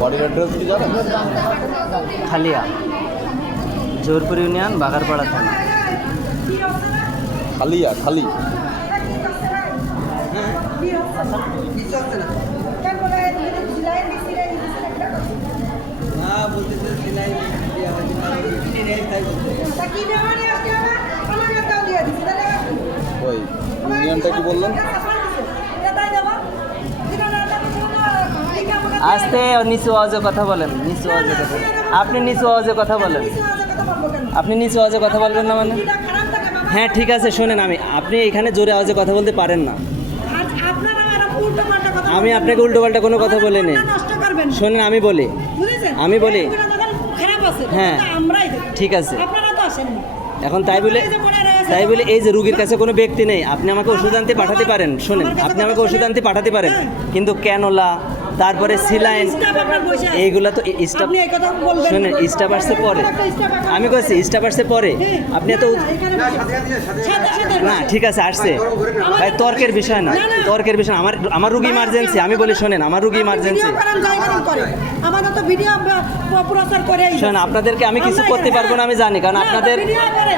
বডির অ্যাড্রেস কি জানেন? খালিয়া, জোরপুর ইউনিয়ন, বাগারপাড়া থানা। খালিয়া খালি ওই ইউনিয়নটা কি বললেন? আস্তে নিচু আওয়াজে কথা বলেন, নিচু আওয়াজে কথা। আপনি নিচু আওয়াজে কথা বলেন, আপনি নিচু আওয়াজে কথা বলবেন না মানে? হ্যাঁ ঠিক আছে, শোনেন, আপনি এখানে জোরে আওয়াজে কথা বলতে পারেন না। আমি আপনাকে উল্টোপাল্টা কোনো কথা বলিনি। শোনেন, আমি বলি, হ্যাঁ ঠিক আছে। এখন তাই বলে এই যে রুগীর কাছে কোনো ব্যক্তি নেই, আপনি আমাকে ওষুধ আনতে পাঠাতে পারেন। শোনেন, আপনি আমাকে ওষুধ আনতে পাঠাতে পারেন, কিন্তু ক্যানোলা, তারপরে সিলাইন, এইগুলা তো স্টাফ। শোনেন, স্টাফ আসছে পরে, আমি বলছি স্টাফ আসছে পরে। আপনি এত না, ঠিক আছে আসছে ভাই, তর্কের বিষয় না, তর্কের বিষয়। আমার রুগী ইমার্জেন্সি, আমি বলি শোনেন, আমার রুগী ইমার্জেন্সি। শোনেন, আপনাদেরকে আমি কিছু করতে পারবো না, আমি জানি, কারণ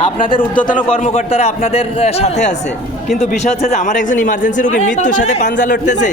আপনাদের ঊর্ধ্বতন কর্মকর্তারা আপনাদের সাথে আছে, কিন্তু বিষয় হচ্ছে যে আমার একজন ইমার্জেন্সি রুগী মৃত্যুর সাথে পাঞ্জা লড়তেছে।